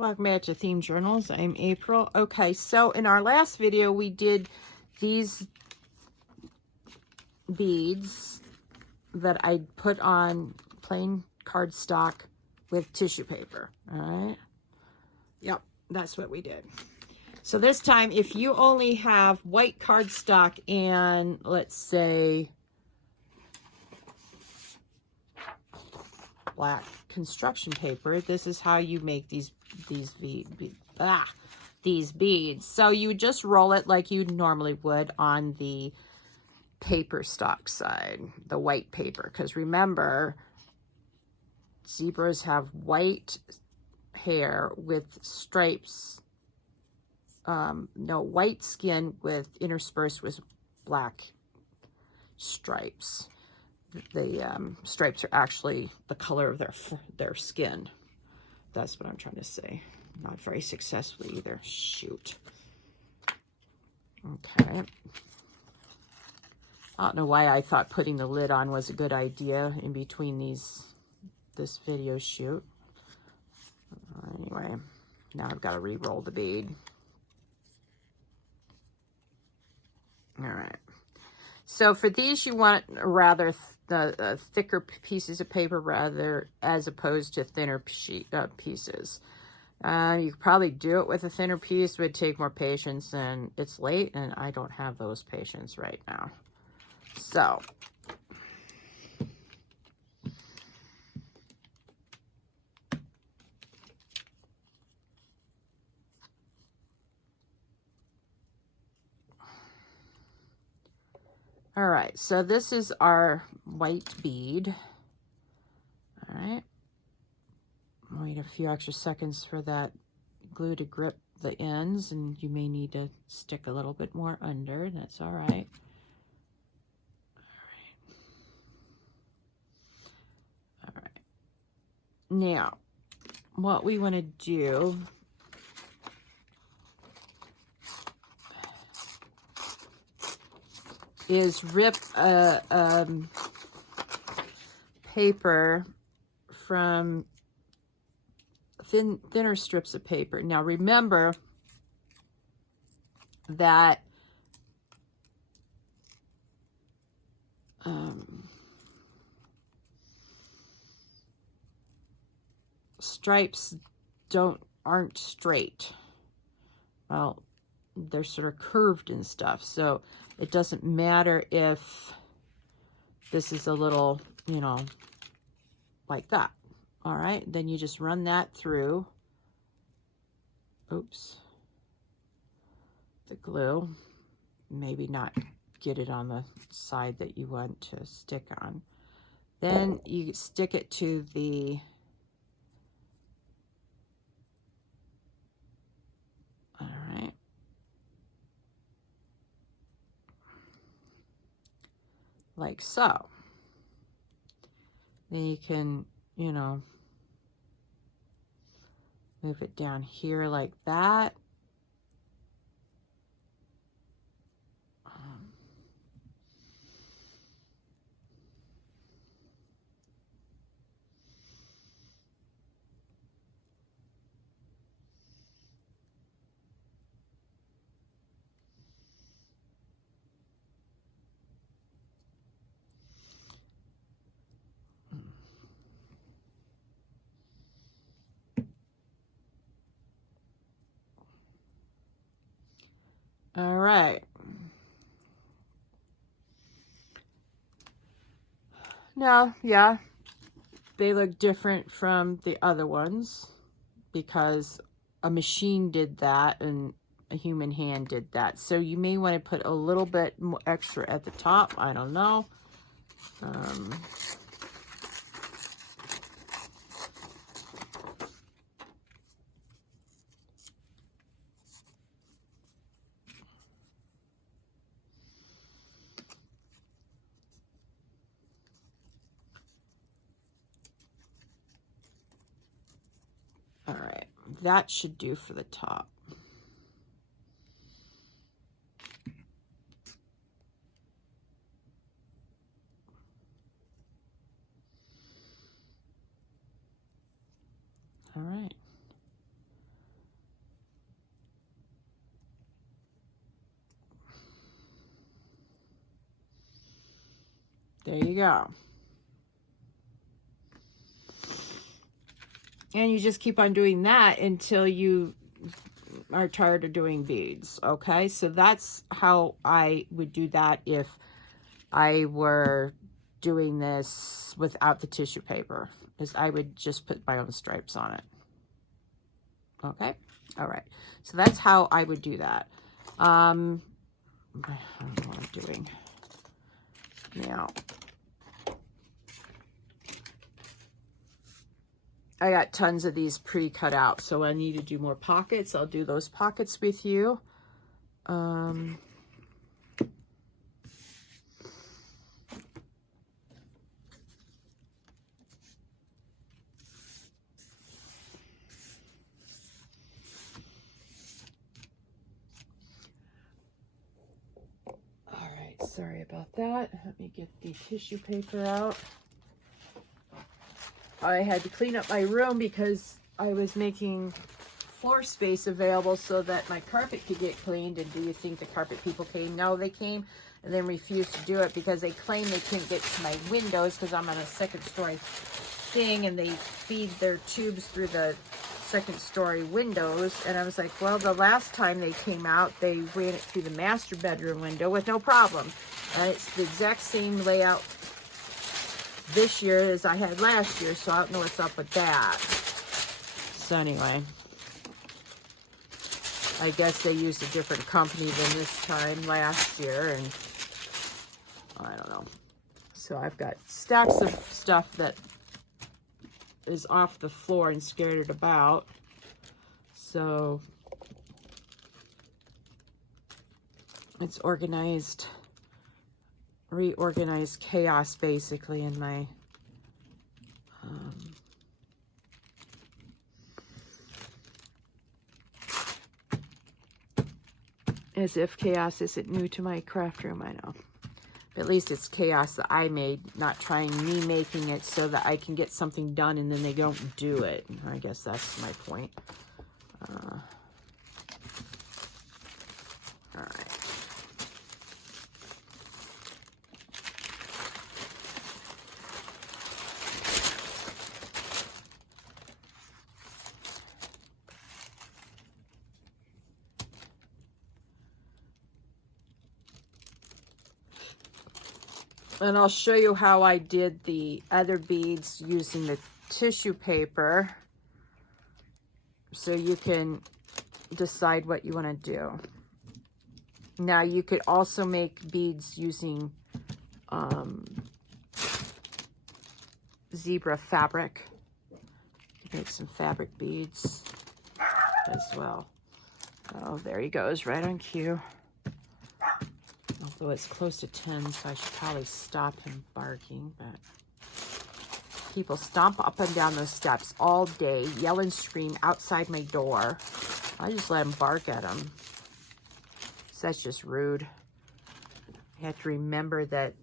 Welcome back to Theme Journals. I'm April. Okay, so in our last video, we did these beads that I put on plain cardstock with tissue paper. All right. Yep, that's what we did. So this time, if you only have white cardstock and, let's say, black construction paper, this is how you make these beads. So you just roll it like you normally would on the paper stock side, the white paper, because remember, zebras have white hair with stripes, no, white skin with interspersed with black stripes. The stripes are actually the color of their skin. That's what I'm trying to say. Not very successfully either. Shoot. Okay. I don't know why I thought putting the lid on was a good idea in between this video shoot. Anyway, now I've got to re-roll the bead. All right. So for these, you want rather thicker pieces of paper rather as opposed to thinner pieces. You could probably do it with a thinner piece, but it'd take more patience, and it's late, and I don't have those patience right now. So all right, so this is our white bead. All right. Wait a few extra seconds for that glue to grip the ends, and you may need to stick a little bit more under, and that's all right. All right. Now, what we want to do is rip a paper from thinner strips of paper. Now remember that stripes aren't straight. Well, they're sort of curved and stuff, so it doesn't matter if this is a little, you know, like that. All right, then you just run that through, oops, the glue. Maybe not get it on the side that you want to stick on. Then you stick it to the all right. Like so. Then you can, you know, move it down here like that. All right. Now, yeah, they look different from the other ones because a machine did that and a human hand did that. So you may want to put a little bit more extra at the top. I don't know. All right, that should do for the top. All right. There you go. And you just keep on doing that until you are tired of doing beads. Okay, so that's how I would do that if I were doing this without the tissue paper, is I would just put my own stripes on it. Okay, all right, so that's how I would do that. I don't know what I'm doing now. I got tons of these pre-cut out, so I need to do more pockets. I'll do those pockets with you. All right, sorry about that. Let me get the tissue paper out. I had to clean up my room because I was making floor space available so that my carpet could get cleaned. And do you think the carpet people came? No, they came and then refused to do it because they claimed they couldn't get to my windows because I'm on a second story thing and they feed their tubes through the second story windows. And I was like, well, the last time they came out, they ran it through the master bedroom window with no problem. And it's the exact same layout this year as I had last year, so I don't know what's up with that. So anyway, I guess they used a different company than this time last year, and I don't know. So I've got stacks of stuff that is off the floor and scattered about. So it's organized, reorganized chaos basically in my as if chaos isn't new to my craft room. I know, but at least it's chaos that I made, not trying me making it so that I can get something done and then they don't do it. I guess that's my point. All right. And I'll show you how I did the other beads using the tissue paper so you can decide what you want to do. Now you could also make beads using zebra fabric. Make some fabric beads as well. Oh, there he goes, right on cue. Although it's close to 10, so I should probably stop him barking, but people stomp up and down those steps all day, yell and scream outside my door. I just let them bark at them. So that's just rude. You have to remember that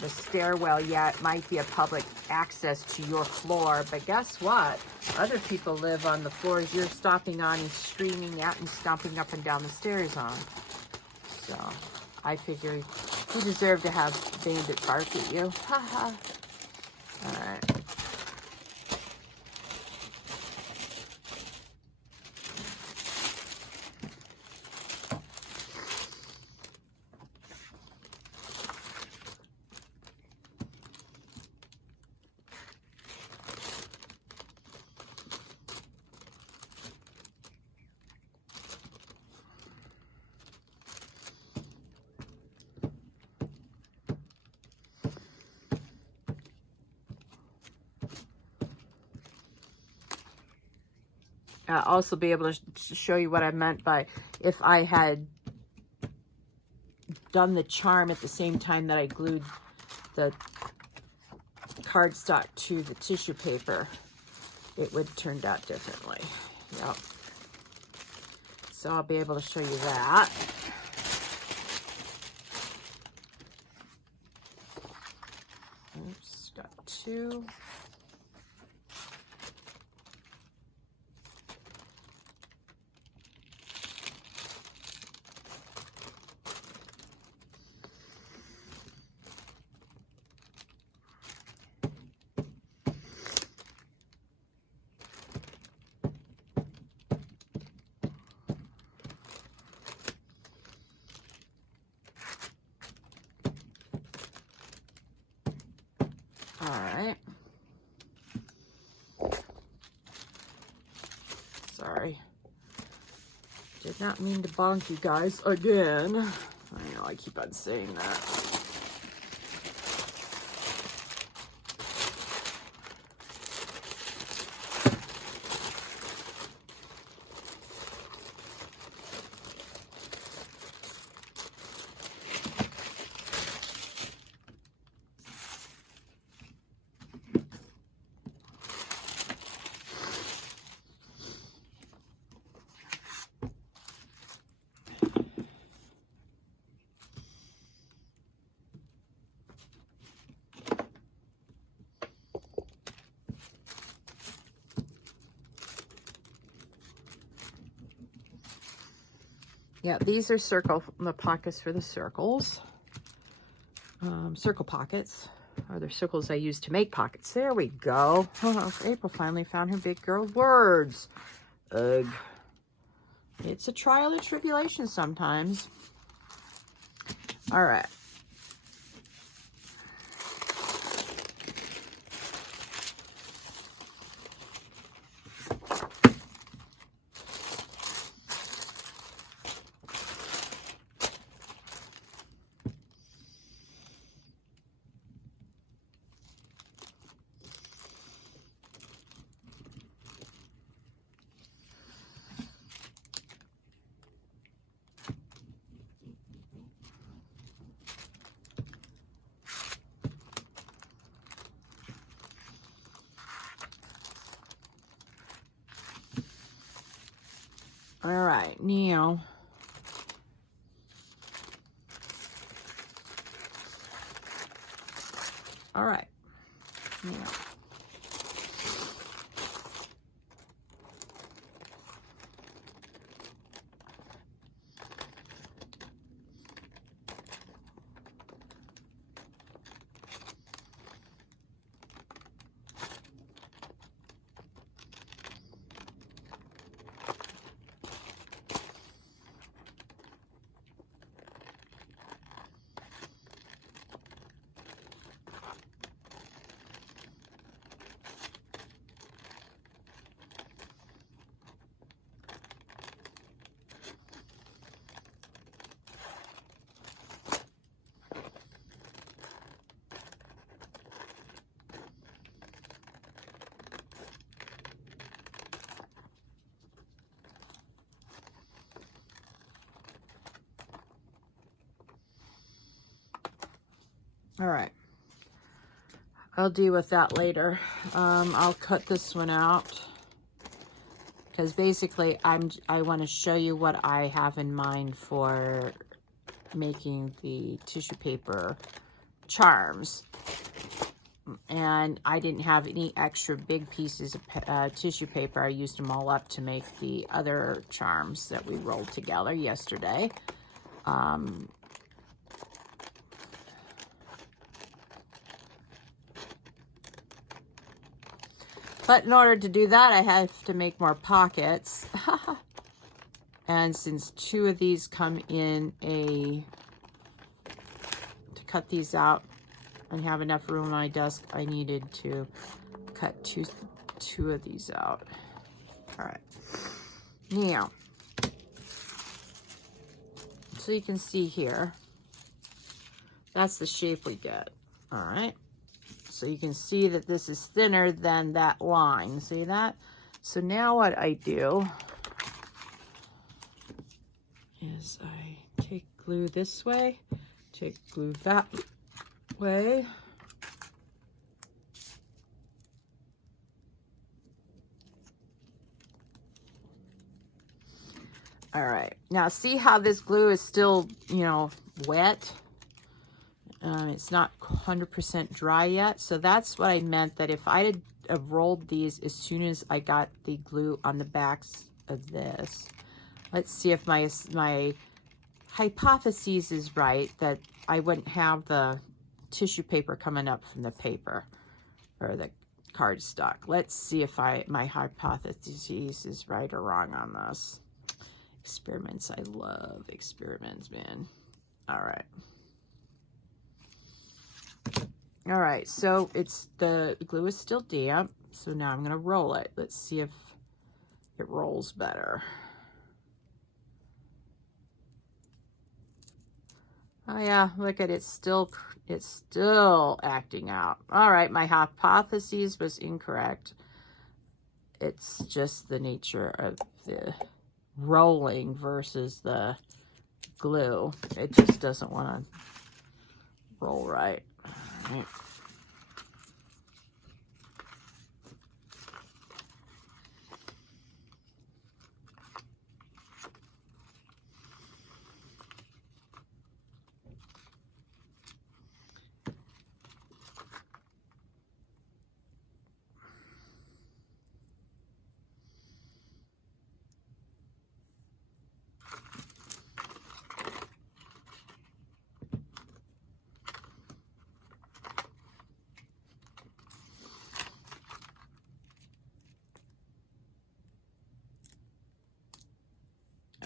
the stairwell, yeah, it might be a public access to your floor, but guess what? Other people live on the floors you're stomping on and screaming at and stomping up and down the stairs on. So I figure you deserve to have Bandit bark at you. Ha ha. All right. I'll also be able to show you what I meant by if I had done the charm at the same time that I glued the cardstock to the tissue paper, it would have turned out differently. Yep. So I'll be able to show you that. Oops, got two. sorry. Did not mean to bonk you guys again. I know I keep on saying that. Yeah, these are the pockets for the circles. Circle pockets. Or they're circles I use to make pockets. There we go. Oh, April finally found her big girl words. Ugh. It's a trial and tribulation sometimes. All right. All right, now. All right. Now. All right. I'll deal with that later. I'll cut this one out because basically I want to show you what I have in mind for making the tissue paper charms. And I didn't have any extra big pieces of tissue paper. I used them all up to make the other charms that we rolled together yesterday. But in order to do that, I have to make more pockets. And since two of these come in to cut these out and have enough room on my desk, I needed to cut two of these out. All right. Now, so you can see here, that's the shape we get. All right. So you can see that this is thinner than that line. See that? So now what I do is I take glue this way, take glue that way. All right. Now see how this glue is still, you know, wet? It's not 100% dry yet. So that's what I meant, that if I had rolled these as soon as I got the glue on the backs of this. Let's see if my hypothesis is right, that I wouldn't have the tissue paper coming up from the paper or the cardstock. Let's see if my hypothesis is right or wrong on this. Experiments. I love experiments, man. All right. All right, so the glue is still damp, so now I'm going to roll it. Let's see if it rolls better. Oh yeah, look at it, it's still acting out. All right, my hypothesis was incorrect. It's just the nature of the rolling versus the glue. It just doesn't want to roll right. All right.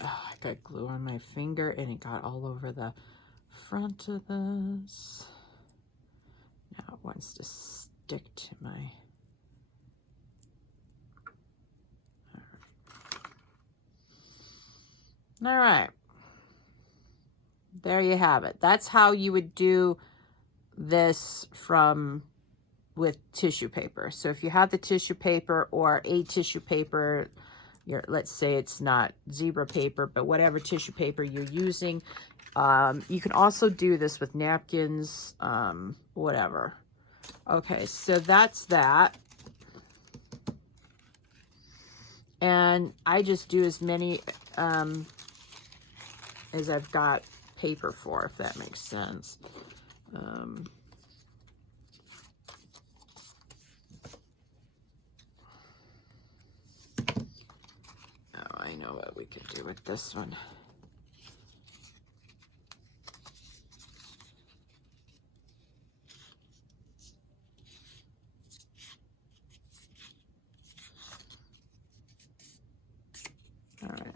Oh, I got glue on my finger and it got all over the front of this. Now it wants to stick to my... All right. There you have it. That's how you would do this with tissue paper. So if you have the tissue paper or a tissue paper, let's say it's not zebra paper, but whatever tissue paper you're using, you can also do this with napkins, whatever. Okay, so that's that. And I just do as many as I've got paper for, if that makes sense. I know what we could do with this one. All right.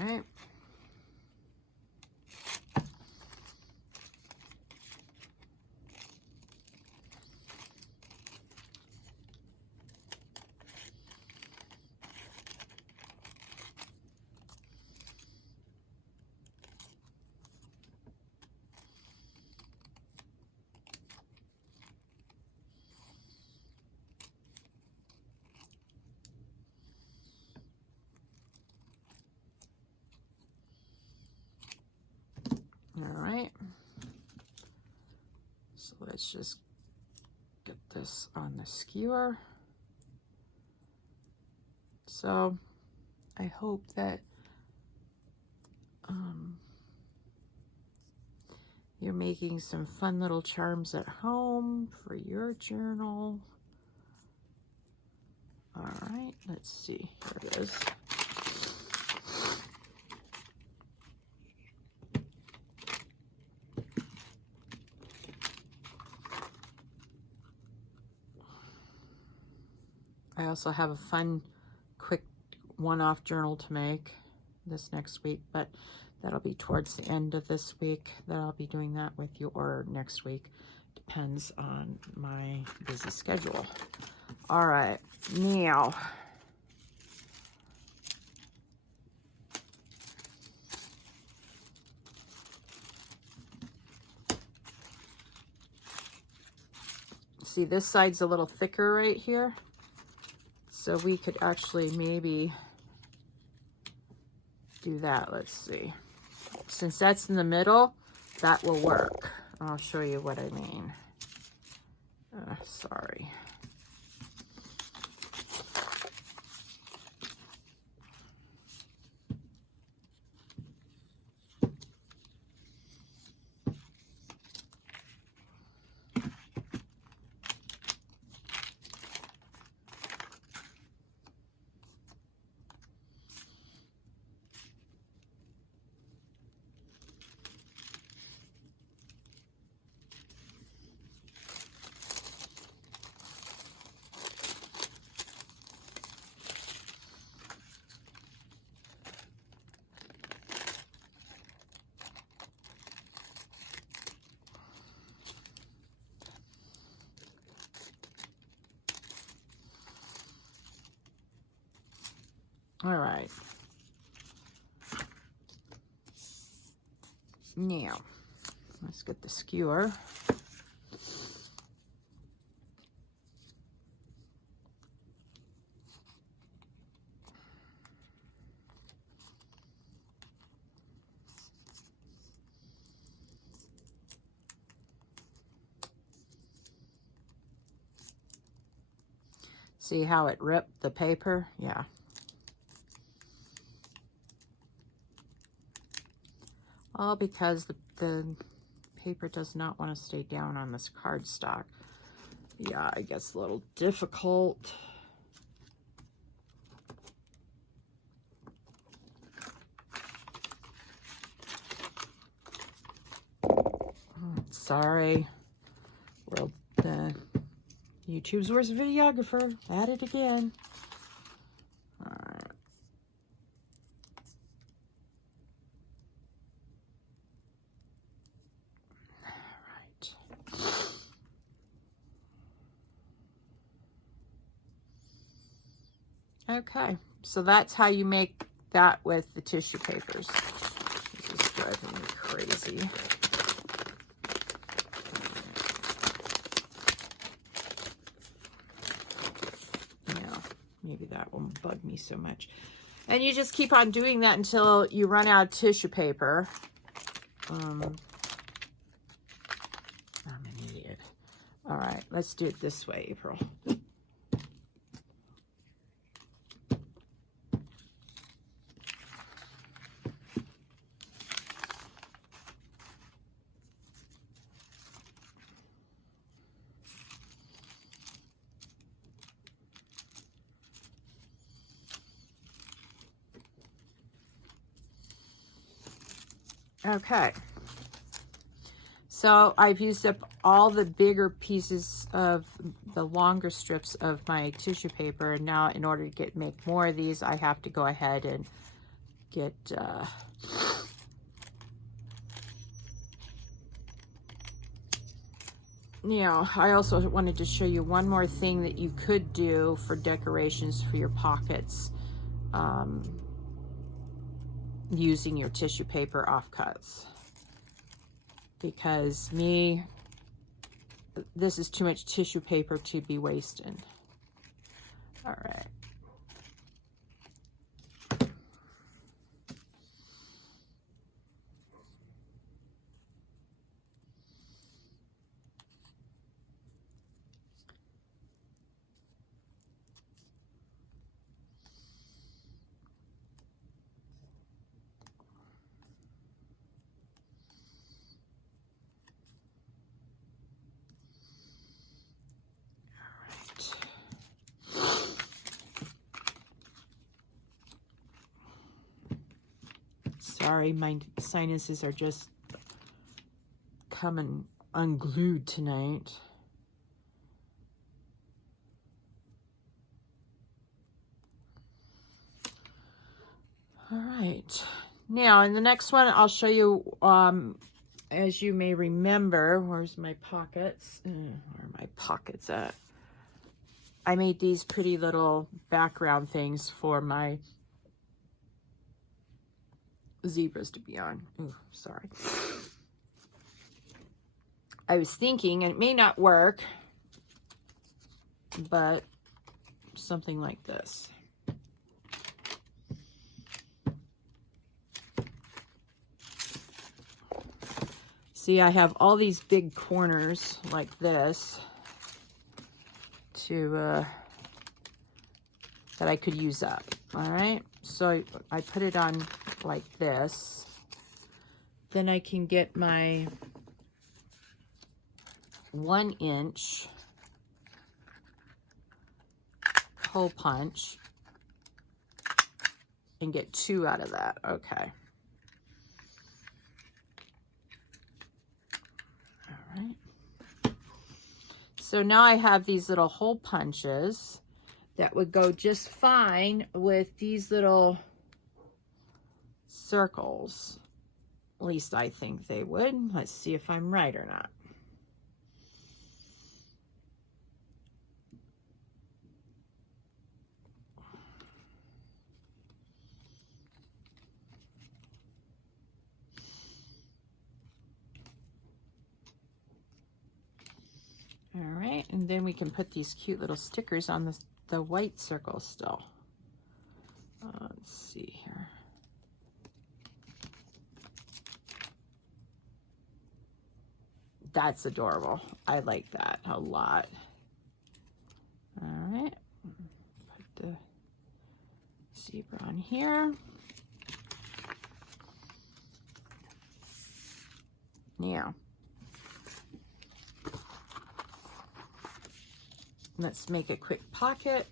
Right. All right. So let's just get this on the skewer. So I hope that you're making some fun little charms at home for your journal. All right, let's see. Here it is. I also have a fun, quick one-off journal to make this next week, but that'll be towards the end of this week that I'll be doing that with you, or next week. Depends on my busy schedule. All right, now see, this side's a little thicker right here. So we could actually maybe do that. Let's see. Since that's in the middle, that will work. I'll show you what I mean. Sorry. All right. Now, let's get the skewer. See how it ripped the paper? Yeah. All because the paper does not want to stay down on this cardstock. Yeah, I guess a little difficult. Sorry. World, YouTube's worst videographer. At it again. All right. Okay, so that's how you make that with the tissue papers. This is driving me crazy. Yeah, maybe that won't bug me so much. And you just keep on doing that until you run out of tissue paper. I'm an idiot. All right, let's do it this way, April. Okay, so I've used up all the bigger pieces of the longer strips of my tissue paper, and now in order to make more of these, I have to go ahead and get I also wanted to show you one more thing that you could do for decorations for your pockets, using your tissue paper offcuts, because this is too much tissue paper to be wasted. All right. Sorry, my sinuses are just coming unglued tonight. All right. Now, in the next one, I'll show you, as you may remember, where's my pockets? Where are my pockets at? I made these pretty little background things for my zebras to be on. Ooh, sorry. I was thinking, and it may not work, but something like this. See, I have all these big corners like this to that I could use up. All right, so I put it on like this. Then I can get my 1-inch hole punch and get 2 out of that. Okay. All right. So now I have these little hole punches that would go just fine with these little circles. At least I think they would. Let's see if I'm right or not. And then we can put these cute little stickers on the white circle still. Let's see here. That's adorable. I like that a lot. All right. Put the zebra on here. Now, let's make a quick pocket.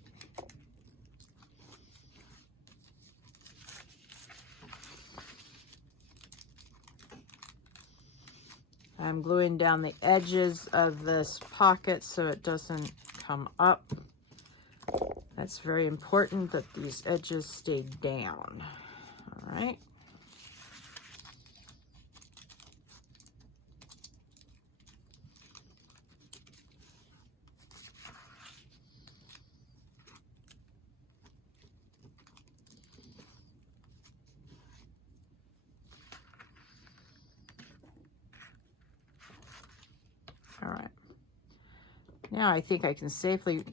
I'm gluing down the edges of this pocket so it doesn't come up. That's very important that these edges stay down. All right. All right. Now I think I can safely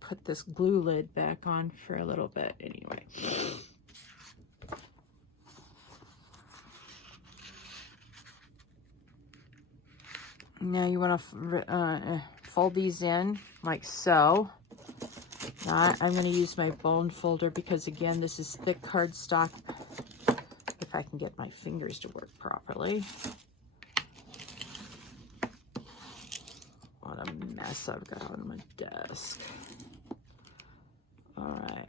put this glue lid back on for a little bit anyway. Now you want to fold these in like so. Now I'm going to use my bone folder because again this is thick cardstock. If I can get my fingers to work properly. What a mess I've got on my desk. All right,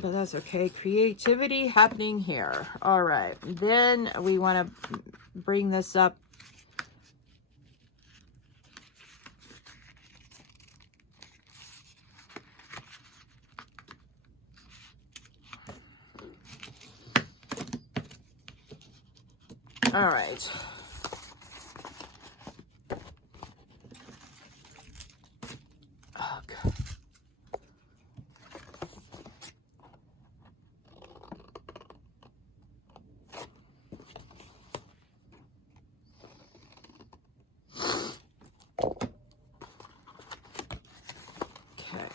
but that's okay. Creativity happening here. All right, then we want to bring this up. All right. Ugh. Okay.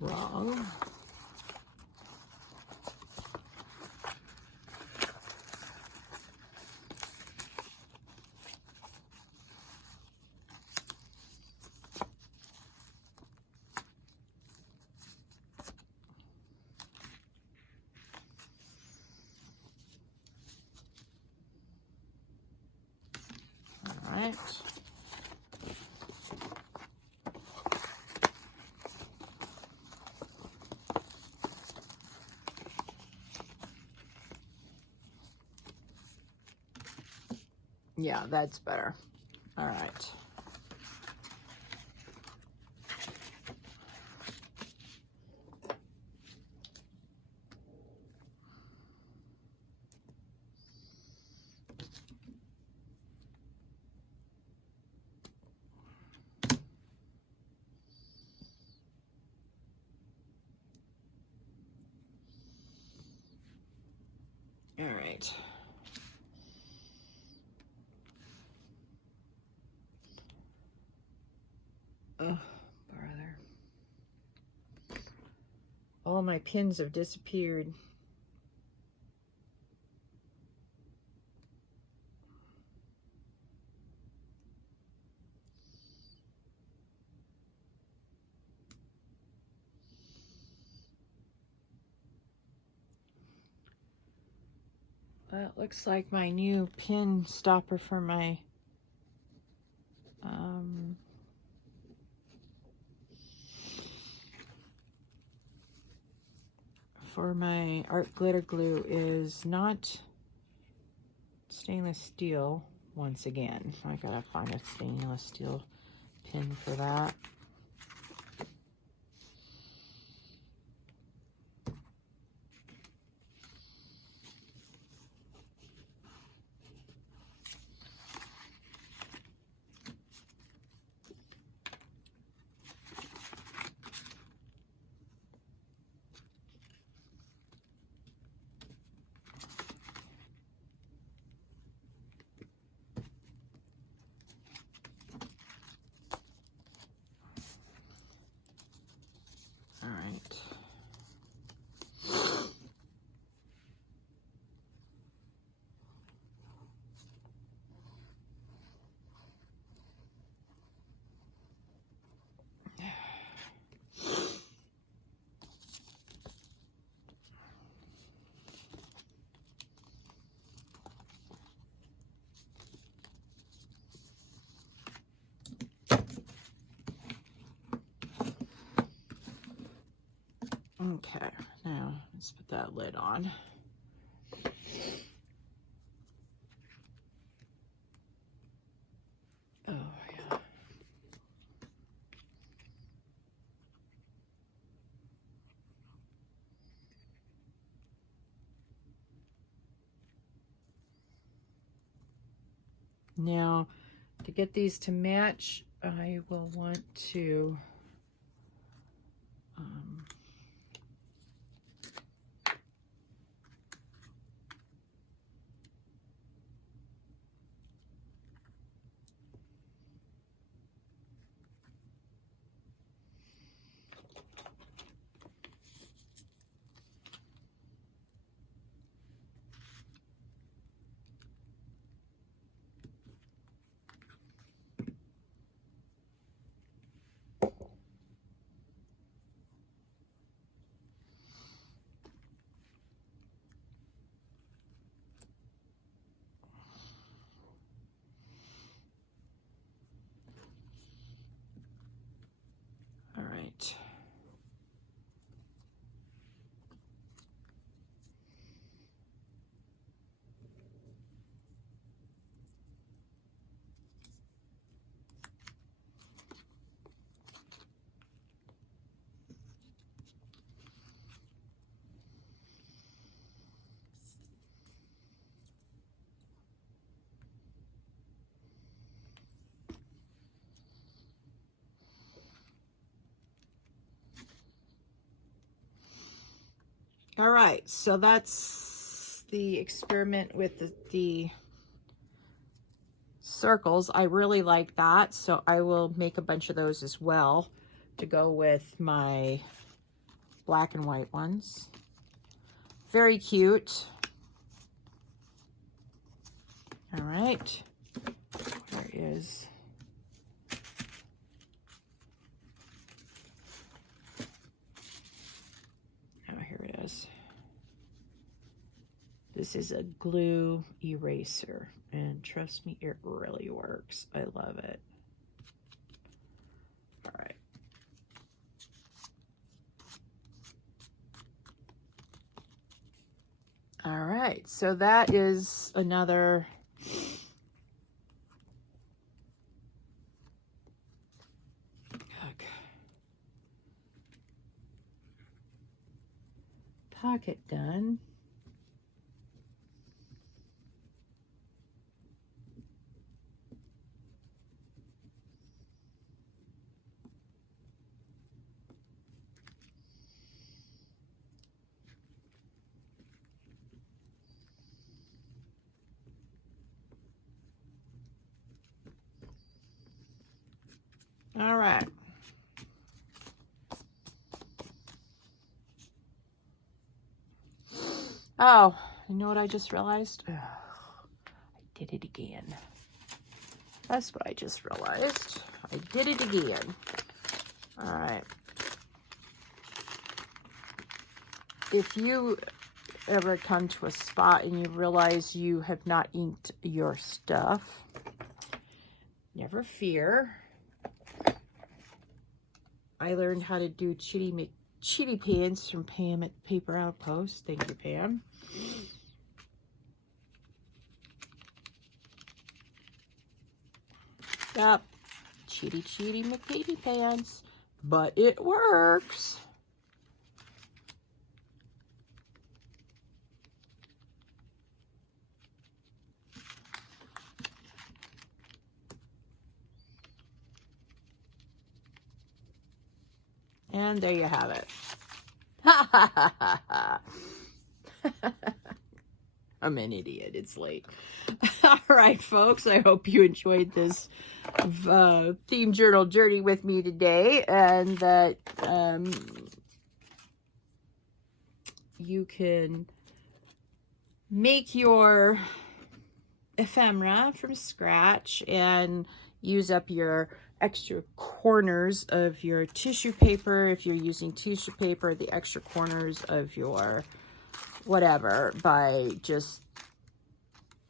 Wrong. All right. Yeah, that's better. All right. All right. Oh, brother. All my pins have disappeared. Well, it looks like my new pin stopper for my art glitter glue is not stainless steel once again. I gotta find a stainless steel pin for that. Okay, now let's put that lid on. Oh, yeah. Now, to get these to match, I will want to all right. All right, so that's the experiment with the circles. I really like that, so I will make a bunch of those as well to go with my black and white ones. Very cute. All right, where is... Oh, here it is. This is a glue eraser, and trust me, it really works. I love it. All right. All right, so that is another pocket done. All right. Oh, you know what I just realized? Ugh, I did it again. That's what I just realized. I did it again. All right. If you ever come to a spot and you realize you have not inked your stuff, never fear. I learned how to do chitty pans from Pam at Paper Outpost. Thank you, Pam. Yep, chitty McPatty pants, but it works. And there you have it. I'm an idiot. It's late. All right, folks. I hope you enjoyed this theme journal journey with me today, and that you can make your ephemera from scratch and use up your extra corners of your tissue paper. If you're using tissue paper, the extra corners of your whatever, by just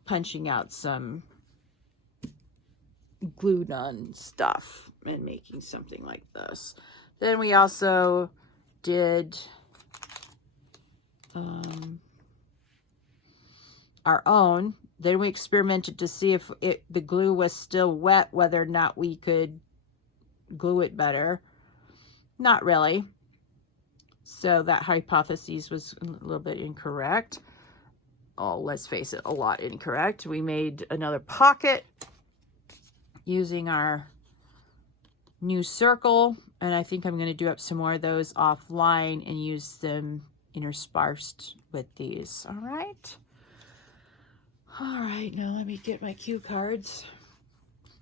punching out some glued on stuff and making something like this. Then we also did our own. Then we experimented to see if the glue was still wet, whether or not we could glue it better. Not really. So that hypothesis was a little bit incorrect. Oh, let's face it, a lot incorrect. We made another pocket using our new circle, and I think I'm going to do up some more of those offline and use them interspersed with these. All right, now let me get my cue cards.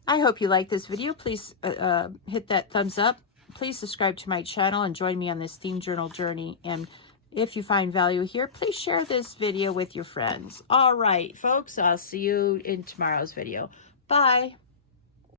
I hope you like this video. Please hit that thumbs up. Please subscribe to my channel and join me on this theme journal journey. And if you find value here, please share this video with your friends. All right, folks, I'll see you in tomorrow's video. Bye.